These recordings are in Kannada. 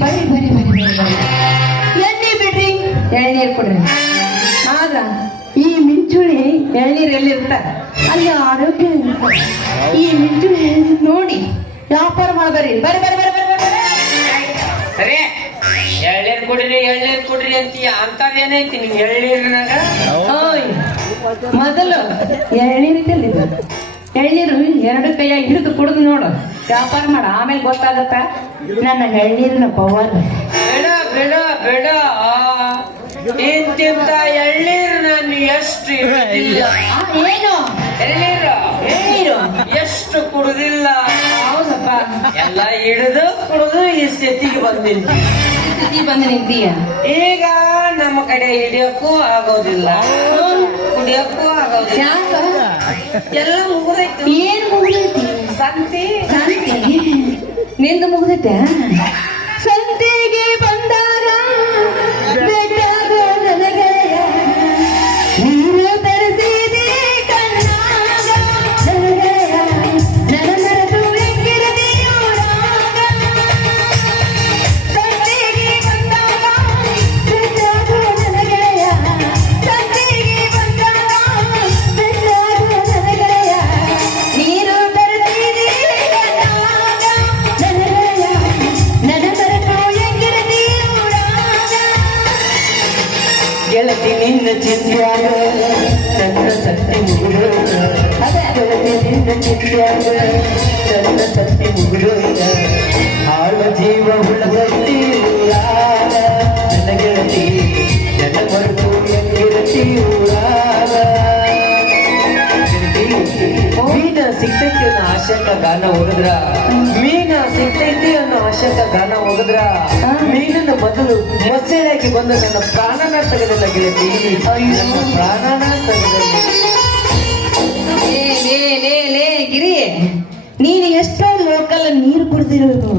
ಬರ್ರಿ ಬರ್ರಿ ಬರ್ರಿ ಬರ್ರಿ ಬರ್ರಿ ಎಣ್ಣೆ ಬಿಡ್ರಿ. ಎಳ್ನೀರು ಕೊಡ್ರಿ. ಆದ್ರ ಈ ಮಿಂಚುಳಿ ಎಳ್ನೀರು ಎಲ್ಲಿರ್ತ ಅಲ್ಲಿ ಆರೋಗ್ಯ ಇರುತ್ತೆ. ಈ ಮಿಂಚುಳಿ ನೋಡಿ ವ್ಯಾಪಾರ ಮಾಡಬರ್ರಿ ಬರ್ರಿ ಬರ್ರಿ ಬರ್ರಿ ಬರ್ರಿ ಬರ್ರಿ ಸರಿ. ಎಳ್ನೀರು ಕೊಡ್ರಿ ಎಳ್ನೀರು ಕೊಡ್ರಿ ಅಂತೀಯ. ಅಂತದೇನೈತಿ ನಿಮ್ ಎಳ್ನೀರಿನಾಗ? ಓಯ್ ಮೊದಲು ಎಳ್ನೀರು ಎಳ್ನೀರು ಎರಡು ಕೈಯಾಗಿ ಹಿಡಿದು ಕುಡಿದು ನೋಡು. ವ್ಯಾಪಾರ ಮಾಡ. ಆಮೇಲೆ ಗೊತ್ತಾಗತ್ತ ನನ್ನ ಹೆಣ್ಣಿನ ಪವರ್ ಬೇಡ ಬೇಡ ಬೇಡ. ಇಂತಿಂತ ಎಳ್ನೀರ್ ನಾನು ಎಷ್ಟು ಏನು? ಎಳ್ನೀರು. ಎಳ್ನೀರು? ಎಷ್ಟು ಕುಡುದಿಲ್ಲ. ಹೌದಪ್ಪ. ಎಲ್ಲ ಹಿಡಿದು ಕುಡಿದು ಈ ಸ್ಥಿತಿಗೆ ಬಂದಿನಿ ಸ್ಥಿತಿ ಬಂದು ನಿಂತೀಯ? ಈಗ ನಮ್ಮ ಕಡೆ ಹಿಡಿಯಕ್ಕೂ ಆಗೋದಿಲ್ಲ. ಕುಡಿಯಕ್ಕೂ ಆಗೋದಿಲ್ಲ. ಎಲ್ಲ ಮುಗಿದೈತಿ ಏನ್ ಮುಗಿದೈತಿ ಸಂತೆ? ನಿಂದು ಮುಗ್ದೈತೆ? ಗೆಳತಿ ನಿನ್ನ ಚಿಂತ್ಯಾಗ ನನ್ನ ಸತ್ಯ ಮುಗಿದು ಗೆಳತಿ ನಿನ್ನ ಚಿಂತ್ಯಾಗ ನನ್ನ ಸತ್ಯ ಮುಗಿದು ಆಳ ಜೀವ ಉಳಗಟ್ಟಿ ಊರಾಗ ನನ್ನ ಗೆಳತಿ ನನ್ನ ಮರೆತು ಹೆಂಗಿರತಿ ಊರಾಗ ಸಿಗ್ತೈತಿ ಆಶಂಕ ಗಾನ ಹೋಗದ್ರ ಸಿಗ್ತೈತಿ ಅನ್ನೋ ಆಶಂಕ ಗಾನ ಹೋಗದ್ರ ಮೀನನ ಮೊದಲು ಮಸೆಳಾಗಿ ಬಂದು ನನ್ನ ಪ್ರಾಣನ ತೆಗೆದಲ್ಲ ಗೆಳತಿ ನನ್ನ ಪ್ರಾಣನ ತೆಗೆದಲ್ಲ ಗಿರಿ. ನೀನು ಎಷ್ಟೋ ಲೋಕಲ್ ನೀರು ಕುಡ್ದಿರೋದು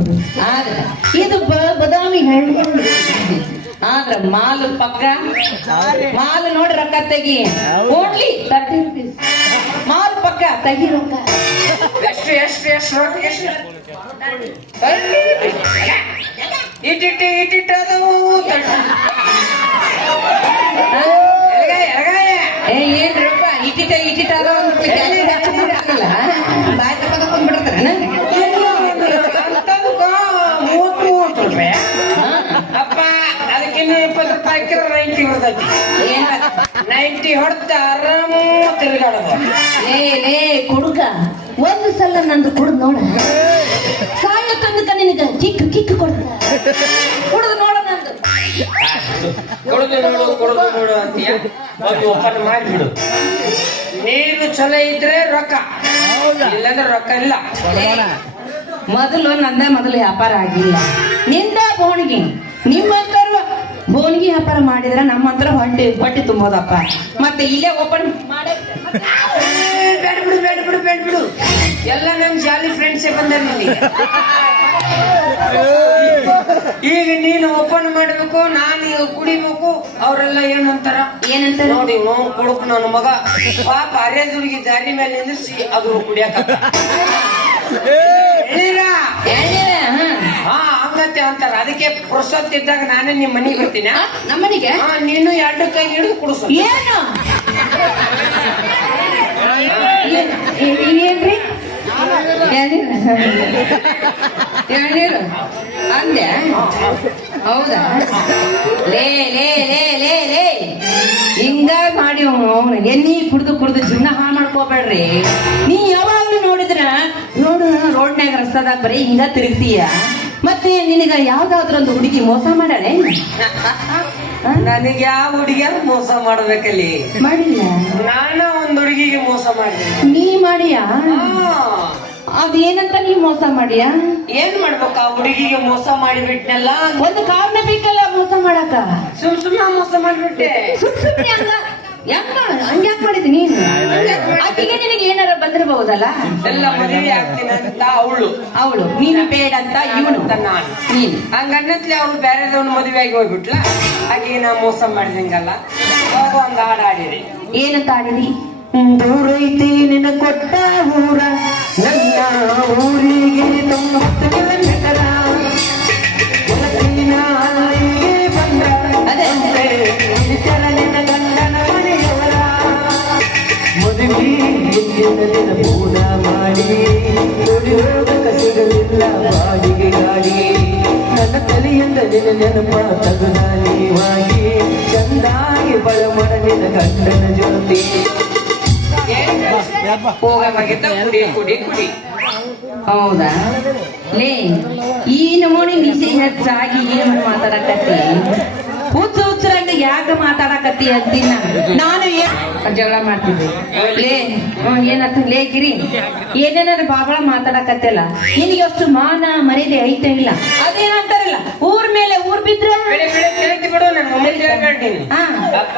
ಆದ್ರೆ ಇದು ಬದಾಮಿ ಹೇಳ್ಕೊಂಡು ಆದ್ರ ಮಾಲ್ ಪಕ್ಕ. ಮಾಲ್ ನೋಡಿ ರೊಕ್ಕ ತೆಗಿ. ಓನ್ಲಿ ತರ್ಟಿ ರುಪೀಸ್ ಮಾಲ್ ಪಕ್ಕ ತೆಗಿ ರೊಕ್ಕ. ಎಷ್ಟು ಎಷ್ಟು ಎಷ್ಟು ರೊಟ್ಟಿ ಎಷ್ಟು ಇಟ್ಟಿಟ್ಟು ಇಟ್ಟಿಟ್ಟು ಅದು ಹಾ? ಎಳಗಾಯ ಎಳಗಾಯ ಏ ಏನ್ ರೊಕ್ಕ ಇಟ್ಟಿಟ ಇಟ್ಟಿಟ ಅದ ಬಾಯ್ ತಪ್ಪ ಬಂದ್ಬಿಡ್ತಾರ ಅಂತದ್ಕ ಮೂವತ್ತು ಮೂವತ್ತು ರೂಪಾಯಿ ಅಪ್ಪ ಇಪ್ಪತ್ತು ರೂಪಾಯಿ ಹಾಕಿದ್ರೆ ನೈಂಟಿ ಏನ್ ನೈಂಟಿ ಹೊಡೆದ ಆರಾಮ ತಿರುಗಾಡೋದು ಏ ಲೇ ಕುಡುಕ ಒಂದು ಸಲ ನಂದು ಕುಡ್ದು ನೋಡ. ಸಾಯ ತಂದಕ ನಿನಗ ಕಿಕ್ ಕಿಕ್ ಕೊಡ್ತ. ಕುಡ್ದು ನೋಡ ನಂದು. ಕೊಡದು ನೋಡು ಕೊಡದು ನೋಡು ಅಂತೀಯ? ಮಾಡಿಬಿಡು. ನೀರು ಚಲೋ ಇದ್ರೆ ರೊಕ್ಕ. ಇಲ್ಲಂದ್ರೆ ರೊಕ್ಕ ಇಲ್ಲ. ಮೊದಲು ನನ್ನ ಮೊದಲು ವ್ಯಾಪಾರ ಆಗಿಲ್ಲ. ನಿಂದ ಬೋಣಿಗೆ. ನಿಮ್ಮಂತರು ಬೋಣಿಗೆ ವ್ಯಾಪಾರ ಮಾಡಿದ್ರ ನಮ್ಮಂತರ ಹೊಟ್ಟೆ ಹೊಟ್ಟೆ ತುಂಬೋದಪ್ಪ. ಮತ್ತೆ ಇಲ್ಲೇ ಓಪನ್ ಮಾಡೇ ಎಲ್ಲ ನನ್ ಜಾಲಿ ಫ್ರೆಂಡ್ಸ್ ಬಂದ ನಿನಗೆ ಈಗ ನೀನು ಓಪನ್ ಮಾಡಬೇಕು ನಾನು ಈಗ ಕುಡಿಬೇಕು ಅವರೆಲ್ಲ ಏನಂತಾರ? ಏನಂತ ನೋಡಿ ನೋವು ಕೊಡುಕು ನನ್ನ ಮಗ. ಪಾಪ ಅರೇಜುಳಿಗೆ ದಾರಿ ಮೇಲೆ ನಿಂದಿಸಿ ಅದು ಕುಡಿಯಕ ಹಾ ಹಂಗತ್ತೆ ಅಂತಾರ. ಅದಕ್ಕೆ ಪುರುಸತ್ ಇದ್ದಾಗ ನಾನೇ ನಿಮ್ ಮನೆಗೆ ಬರ್ತೀನಿ? ಆ? ನಮ್ಮನಿಗೆ ಹಾ ನೀನು ಎರಡು ಕೈ ಹಿಡಿದು ಕುಡಿಸು. ಏನು? ಏನ್ರಿ? ಎಳ್ನೀರು ಎಳ್ನೀರು ಅಂದೆ ಹೌದಾ? ಲೇ ಲೇ ಲೇ ಲೇ ಲೇ. ಹಿಂಗ ಮಾಡಿ ಅವನು ಎಣ್ಣಿ ಕುಡ್ದು ಕುಡ್ದು ಜೀವನ ಹಾಳು ಮಾಡ್ಕೋಬೇಡ್ರಿ. ನೀ ಯಾವಾಗ್ಲೂ ನೋಡಿದ್ರ ನೋಡು ರೋಡ್ನ್ಯಾಗ ರಸ್ತಾದಾಗ ಬರೀ ಹಿಂಗ ತಿರುಗ್ತೀಯ. ಮತ್ತೆ ನಿನಗ ಯಾವ್ದಾದ್ರು ಒಂದು ಹುಡುಗಿ ಮೋಸ ಮಾಡಾಳೆ ನನಗೆ ಯಾವ ಹುಡುಗಿಯಾರು ಮೋಸ ಮಾಡ್ಬೇಕಲ್ಲಿ? ಮಾಡಿಲ್ಲ? ನಾನ ಒಂದು ಹುಡುಗಿಗೆ ಮೋಸ ಮಾಡಿದೆ ನೀ ಮಾಡಿಯಾ? ಹಾ. ಅದೇನಂತ ನೀ ಮೋಸ ಮಾಡಿಯಾ? ಏನ್ ಮಾಡ್ಬೇಕ? ಆ ಹುಡುಗಿಗೆ ಮೋಸ ಮಾಡಿಬಿಟ್ನಲ್ಲ? ಒಂದು ಕಾರಣ ಬೇಕಲ್ಲ ಮೋಸ ಮಾಡಕ? ಸುಮ್ ಸುಮ್ನ ಮೋಸ ಮಾಡ್ಬಿಟ್ಟೆ. ಸುಮ್ ಸುಮ್ನೆ ಹಂಗ ಯಾಕ ಹಂಗ್ಯಾಕ್ ಮಾಡಿದ್ ನೀನು? ಆಕಿಗೆ ನಿನಗೆ ಏನಾರ ಬಂದಿರಬಹುದಲ್ಲ? ಎಲ್ಲ ಮದುವೆ ಆಗ್ತೀನಂತ ಅವಳು. ಅವಳು. ನೀನು ಬೇಡ ಅಂತ ಇವನು. ತನ್ನ ನಾನು. ನೀನು. ಹಂಗನ್ನತ್ಲೆ ಅವಳು ಬೇರೆದವ್ನ ಮದುವೆ ಆಗಿ ಹೋಗ್ಬಿಟ್ಲ? ಹಾಗೆ ನಾ ಮೋಸ ಮಾಡಿದಂಗಲ್ಲ. ಹೋಗು ಹಂಗ ಹಾಡಾಡಿರಿ. ಏನಂತ ಆಡಿದಿ ದೂರೈತಿ ನಿನ ಕೊಟ್ಟ ಊರ ನನ್ನ ಊರಿಗೆ ತೊಂಬತ್ತು ನಗರ. ಪೂಜ ಮಾಡಿ ಕಸಿಗಳಿಲ್ಲ ಬಾಡಿಗೆ ಗಾಡಿ. ನನ್ನ ತಲೆಯಿಂದ ನಿನ್ನ ನೆನಪ ತಗುದಾಗಿ ಚಂದಾಗಿ ಬಳ ಮನ ನಿನ್ನ ಗಂಡನ ಜ್ಯೋತಿ ಹೋಗವಾಗಿದ್ದ ಕುಡಿ ಕುಡಿ ಕುಡಿ. ಹೌದಾ? ಲೇ ಈ ನಮೂನಿ ಮಿಸಿ ಹೆಚ್ಚಾಗಿ ಏನು ಮಾತಾಡಕತ್ತಿ. ಹುಚ್ಚ ಹುಚ್ಚರಂಗ ಯಾಕ ಮಾತಾಡಕತ್ತಿ ಅಂತೀನ ನಾನು? ಜಗಳ ಮಾಡ್ತಿದ್ದೆ. ಲೇ ಏನಂತ ಲೇ ಗಿರಿ ಏನೇನಾರ ಬಾಗಳ ಮಾತಾಡಕತ್ತಲ್ಲ? ನಿನಗೆ ಅಷ್ಟು ಮಾನ ಮರ್ಯಾದೆ ಐತೆ ಇಲ್ಲ? ಅದೇನಂತಾರಲ್ಲ? ಊರ್ ಮೇಲೆ ಊರ್ ಬಿದ್ರ? ಬಿಡಿ ನಾನು ಹಾ. ಅಪ್ಪ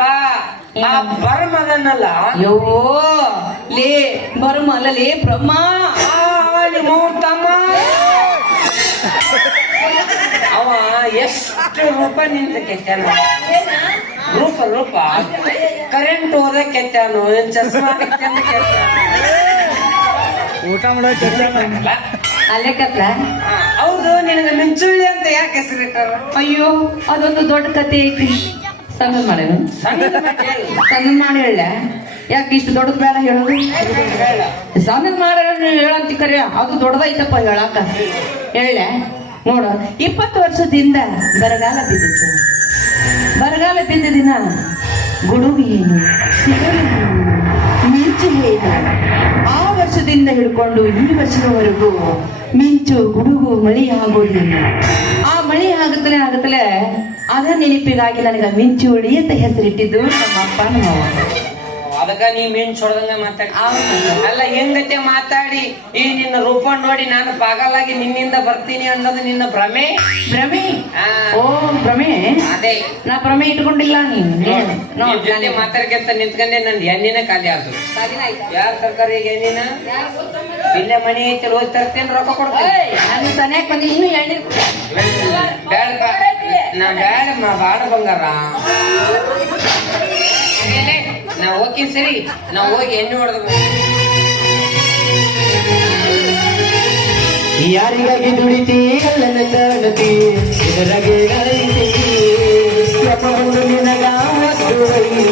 ಆ ಬರಮದನ್ನಲ್ಲ ಯೋ ಲೇ ಬರುಮಲ್ಲ ಲೇ ಬ್ರಹ್ಮ. ನಿಮ್ಮ ತಮ್ಮ? ಅವ ಎಷ್ಟು ರೂಪ ನಿಂತ ಕೆತ್ತಾನ ರೂಪ ರೂಪ. ಕರೆಂಟ್ ಹೋದ ಕೆತ್ತಾನು ಏನ್ ಚಸ್ಮಾ ಕೆತ್ತಾನ ಊಟ ಮಾಡೋ ಅಲ್ಲೇ ಕತ್ಲ ಹೌದು ನಿನಗೆ ಮಿಂಚುಳ್ಳಿ ಅಂತ ಯಾಕೆ ಹೆಸರಿಟ್ಟಾರ? ಅಯ್ಯೋ ಅದೊಂದು ದೊಡ್ಡ ಕತೆ ಐತಿ. ಸಣ್ಣ ಹೇಳು. ಸಣ್ಣ ಮಾಡಿ ಹೇಳ ಯಾಕೆ ಇಷ್ಟು ದೊಡ್ಡದ್ ಬೇಡ ಹೇಳೋದು? ಸಣ್ಣದ ಸಣ್ಣ ಮಾಡ ಹೇಳಂತ ಕರೆಯ ಅದು ದೊಡ್ಡದೈತಪ್ಪ ಹೇಳಾಕ. ಹೇಳ, ನೋಡು, ಇಪ್ಪತ್ತು ವರ್ಷದಿಂದ ಬರಗಾಲ ಬಿದ್ದಿತ್ತು. ಬರಗಾಲ ಬಿದ್ದ ದಿನ ಗುಡುಗು ಏನು ಮಿಂಚು ಏನು? ಆ ವರ್ಷದಿಂದ ಹಿಡ್ಕೊಂಡು ಈ ವರ್ಷದವರೆಗೂ ಮಿಂಚು, ಗುಡುಗು, ಮಳಿ ಆಗೋದಿಲ್ಲ ಆ ಮಳಿ ಆಗುತ್ತಲೇ ಆಗುತ್ತಲೇ ಅದ ನೆನಪಿಗಾಗಿ ನನಗೆ ಮಿಂಚುಳಿ ಅಂತ ಹೆಸರಿಟ್ಟಿದ್ದು ನಮ್ಮ ಅಪ್ಪ ನಮ್ಮ. ಅದಕ್ಕ ನೀ ಮಿಂಚ್ ಹೊಡೆದಂಗ ಮಾತಾಡಿ. ಅಲ್ಲ ಹೆಂಗತೆ ಮಾತಾಡಿ? ಈ ನಿನ್ನ ರೂಪ ನೋಡಿ ನಾನು ಪಾಗಲಾಗಿ ನಿನ್ನಿಂದ ಬರ್ತೀನಿ ಅನ್ನೋದು ನಿನ್ನ ಭ್ರಮೆ? ಭ್ರಮೆ? ಓ ಭ್ರಮೆ? ಅದೇ. ನಾ ಭ್ರಮೆ ಇಟ್ಕೊಂಡಿಲ್ಲ ನೀನು. ಮಾತಾಡ್ಕೊಂತ ನಿಂತ್ಕೊಂಡೆ ನನ್ ಎಣ್ಣಿನ ಖಾಲಿ ಆದ್ರು ಯಾರ ಈಗ ಎಣ್ಣಿನ? ಇಲ್ಲೇ ಮನೆ ಐತಿ ಹೋಗಿ ತರ್ತೇನೆ ರೊಕ್ಕ ಕೊಡ್ತೇನೆ. ಸನ್ಯಾಕ್ ಬಂದಿ ಇನ್ನೂ ಎಣ್ಣೆ ಬ್ಯಾಡ ನಾ ಬ್ಯಾಡ ಬಾಳ ಬಂಗಾರ. ನಾ ಹೋಗಿ ಸರಿ, ನಾವು ಹೋಗಿ ಎಣ್ಣೆ ಹೊಡೆದು ಯಾರಿಗಾಗಿ ದುಡಿತಿ, ಅಲ್ಲನ್ನ ಕಾಣತಿ ಇದರಗೆ ಯಮವನ್ನು ನಿನಗ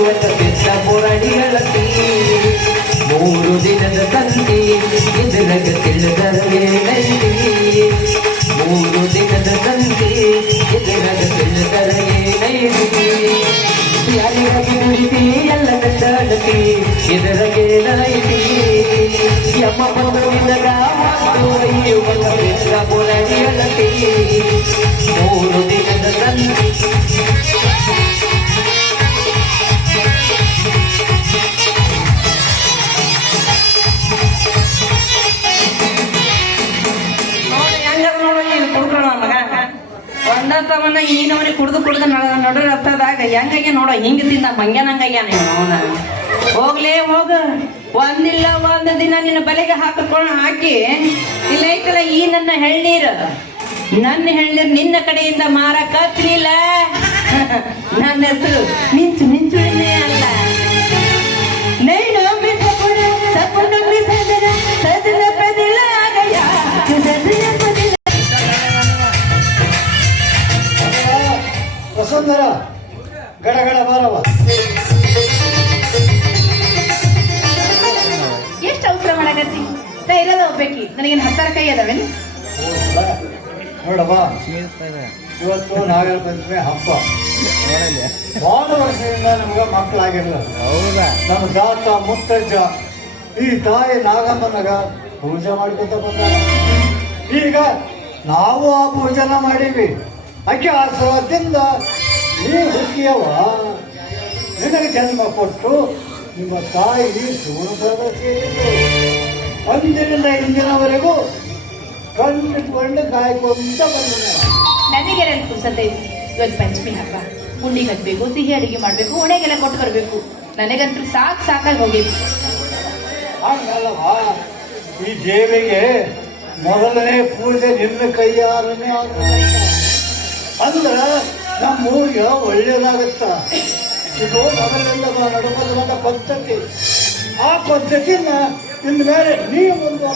ಮತ್ತು ಪೆದ್ದ ಪುರಾಣಿ ಮೂರು ದಿನದ ತಂತಿ ಇದರಗ ತಿಳಿದರಗೆ ನೈತಿ. ಮೂರು ದಿನದ ತಂತಿ ಇದರಗ ತಿಳಿದರಗೆ ನೈತಿ. ಯಾರಿಗಾಗಿ ದುಡಿತಿ ಇದರಗೆ ನೈತಿ ಯಮ ನಿನಗ ಮತ್ತು ಐವತ್ತ ಪೆದ್ದ ಪುರಾಣಿ ಹೇಳತಿ ಮೂರು ದಿನದ ತಂತಿ ನೋಡು, ಹೆಂಗದ ನೋಡು ಇದು ಕುಡ್ಕೊಳ್ಳೋ ಮಗ ಒಂದ ತವನ ಈ ನವನಿ ಕುಡ್ದು ಕುಡ್ದು ನಡ- ನಡು ರಸ್ತದಾಗ ಹೆಂಗಾಗ್ಯ ನೋಡೋ ಹಿಂಗ ತಿಂದ ಮಂಗ್ಯಾನಂಗಾಗ್ಯ ನೀನು ಅವನ ಹೋಗ್ಲೇ ಹೋಗ. ಒಂದಿಲ್ಲ ಒಂದ್ ದಿನ ನಿನ್ನ ಬಲೆಗೆ ಹಾಕಿಕೊಂಡು ಹಾಕಿ. ಇಲ್ಲ ಐತಲ್ಲ ಈ ನನ್ನ ಹೆಳ್ನೀರು? ನನ್ನ ಹೆಳ್ನೀರು ನಿನ್ನ ಕಡೆಯಿಂದ ಮಾರಕ ಹತ್ತಿಲ್ಲ ನನ್ನ ಹೆಸರು ಮಿಂಚು ಮಿಂಚು ಅಲ್ಲ ಗಡಗಡ ಸಪುನ ಮಾಡಕತ್ತಿ ನಾ ಇರೋದ ಹೋಗ್ಬೇಕಿ ನನಗೇನು ಹತ್ತಾರ ಕೈ ಅದಾವೇನು? ನೋಡವ್ವ ಇವತ್ತು ನಾಗರ ಪಂಚಮಿ ಹಬ್ಬ. ಬಹಳ ವರ್ಷದಿಂದ ನಮ್ಗೆ ಮಕ್ಕಳಾಗಿಲ್ಲ ಹೌದಾ? ನಮ್ಮ ತಾತ ಮುತ್ತಜ್ಜ ಈ ತಾಯಿ ನಾಗಮ್ಮನಗ ಪೂಜೆ ಮಾಡ್ಕೊತ ಬಂದ ಈಗ ನಾವು ಆ ಪೂಜೆನ ಮಾಡೀವಿ ಆಕೆ ಆಶ್ರವದಿಂದ ನೀ ಹುಟ್ಟಿಯವ ನಿನಗೆ ಜನ್ಮ ಕೊಟ್ಟು ನಿಮ್ಮ ತಾಯಿ ಸುಗುಣದ ಸೇರಿತು ಅಂದಿನಿಂದ ಇಂದಿನವರೆಗೂ ಕಂಡುಕೊಂಡು ಕಾಯ್ಕೊಂತ ಬಂದ ನನಗೆ ನನ್ನ ಪುಸ್ತಕ ಇವತ್ತು ಪಂಚಮಿ ಹಬ್ಬ. ಹುಂಡಿಗೆ ಕಟ್ಬೇಕು ಸಿಹಿ ಅಡಿಗೆ ಮಾಡಬೇಕು ಒಣಗೆಲ್ಲ ಕೊಟ್ಟು ಬರಬೇಕು. ನನಗಂತೂ ಸಾಕು ಸಾಕಾಗಿ ಹಂಗಲ್ಲವಾ ಈ ದೇವಿಗೆ ಮೊದಲನೇ ಪೂಜೆ ನಿನ್ನ ಕೈಯಾರನೇ ಆಗ ಅಂದ್ರೆ ನಮ್ಮ ಊರಿಗೆ ಒಳ್ಳೇದಾಗತ್ತ ಇದು ಮೊದಲಿಂದ ನಡ್ಕೊಂಡು ಬಂದ ಪದ್ಧತಿ. ಆ ಪದ್ಧತಿನ இந்த மாதிரி நீ வந்து